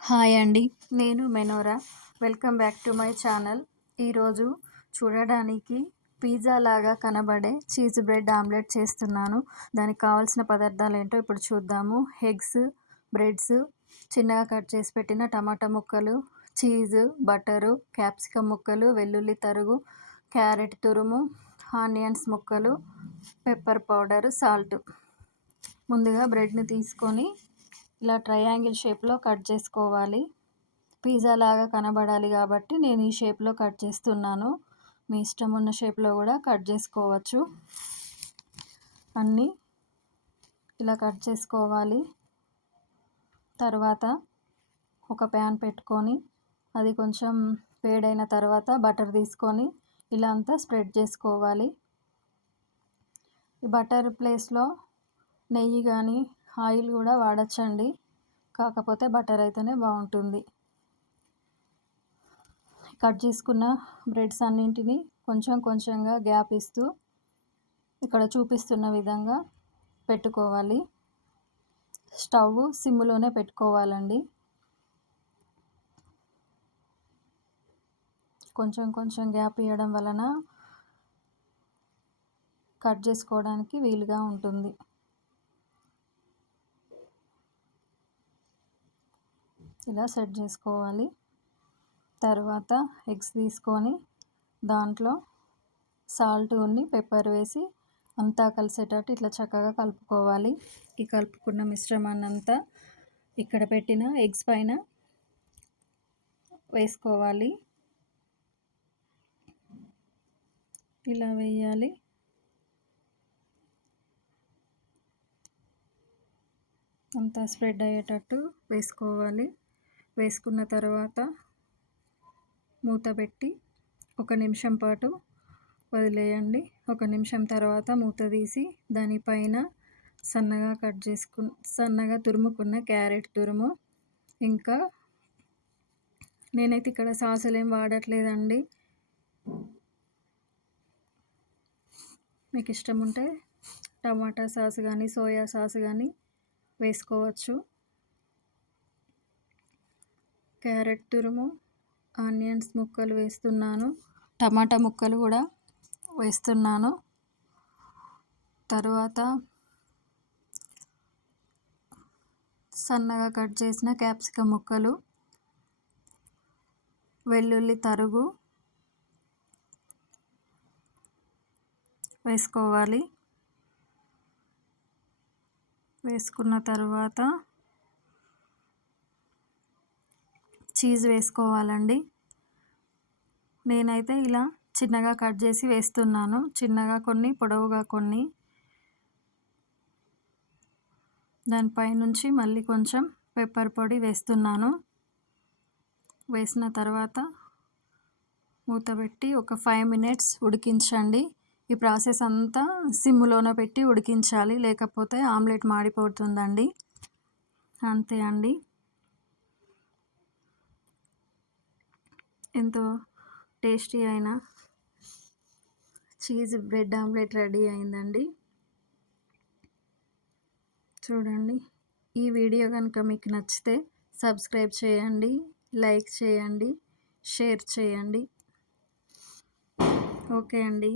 Hi అండి, నేను Menora. Welcome back to my channel. ఈరోజు చూడడానికి పిజ్జా లాగా కనబడే చీజ్ బ్రెడ్ ఆమ్లెట్ చేస్తున్నాను. దానికి కావాల్సిన పదార్థాలు ఏంటో ఇప్పుడు చూద్దాము. ఎగ్స్, బ్రెడ్స్, చిన్నగా కట్ చేసి పెట్టిన టమాటా ముక్కలు, చీజు, బటరు, క్యాప్సికమ్ ముక్కలు, వెల్లుల్లి తరుగు, క్యారెట్ తురుము, ఆనియన్స్ ముక్కలు, పెప్పర్ పౌడరు, సాల్ట్. ముందుగా బ్రెడ్ని తీసుకొని ఇలా ట్రయాంగిల్ షేప్లో కట్ చేసుకోవాలి. పిజ్జా లాగా కనబడాలి కాబట్టి నేను ఈ షేప్లో కట్ చేస్తున్నాను. మీ ఇష్టం ఉన్న షేప్లో కూడా కట్ చేసుకోవచ్చు. అన్నీ ఇలా కట్ చేసుకోవాలి. తర్వాత ఒక ప్యాన్ పెట్టుకొని అది కొంచెం వేడైన తర్వాత బటర్ తీసుకొని ఇలా అంతా స్ప్రెడ్ చేసుకోవాలి. ఈ బటర్ ప్లేస్లో నెయ్యి కానీ ఆయిల్ కూడా వాడచ్చండి, కాకపోతే బటర్ అయితేనే బాగుంటుంది. కట్ చేసుకున్న బ్రెడ్స్ అన్నింటినీ కొంచెం కొంచెంగా గ్యాప్ ఇస్తూ ఇక్కడ చూపిస్తున్న విధంగా పెట్టుకోవాలి. స్టవ్ సిమ్లోనే పెట్టుకోవాలండి. కొంచెం కొంచెం గ్యాప్ ఇవ్వడం వలన కట్ చేసుకోవడానికి వీలుగా ఉంటుంది. ఇలా సెట్ చేసుకోవాలి. తర్వాత ఎగ్స్ తీసుకొని దాంట్లో సాల్ట్ పెప్పర్ వేసి అంతా కలిసేటట్టు ఇట్లా చక్కగా కలుపుకోవాలి. ఈ కలుపుకున్న మిశ్రమాన్ని అంతా ఇక్కడ పెట్టిన ఎగ్స్ పైన వేసుకోవాలి. ఇలా వేయాలి. అంతా స్ప్రెడ్ అయ్యేటట్టు వేసుకోవాలి. వేసుకున్న తర్వాత మూత పెట్టి 1 నిమిషం పాటు వదిలేయండి. 1 నిమిషం తర్వాత మూత తీసి దానిపైన సన్నగా తురుముకున్న క్యారెట్ తురుము, ఇంకా నేనైతే ఇక్కడ సాసులు ఏం వాడట్లేదండి. మీకు ఇష్టం ఉంటే టమాటా సాస్ కానీ సోయా సాస్ కానీ వేసుకోవచ్చు. క్యారెట్ తురుము, ఆనియన్స్ ముక్కలు వేస్తున్నాను. టమాటా ముక్కలు కూడా వేస్తున్నాను. తర్వాత సన్నగా కట్ చేసిన క్యాప్సికమ్ ముక్కలు, వెల్లుల్లి తరుగు వేసుకోవాలి. వేసుకున్న తర్వాత చీజ్ వేసుకోవాలండి. నేనైతే ఇలా చిన్నగా కట్ చేసి వేస్తున్నాను. చిన్నగా కొన్ని, పొడవుగా కొన్ని. దానిపై నుంచి మళ్ళీ కొంచెం పెప్పర్ పొడి వేస్తున్నాను. వేసిన తర్వాత మూత పెట్టి ఒక 5 మినిట్స్ ఉడికించండి. ఈ ప్రాసెస్ అంతా సిమ్లోనే పెట్టి ఉడికించాలి, లేకపోతే ఆమ్లెట్ మాడిపోతుందండి. అంతే అండి, ఎంతో టేస్టీ అయిన చీజ్ బ్రెడ్ ఆమ్లెట్ రెడీ అయిందండి. చూడండి. ఈ వీడియో కనుక మీకు నచ్చితే సబ్స్క్రైబ్ చేయండి, లైక్ చేయండి, షేర్ చేయండి. ఓకే అండి.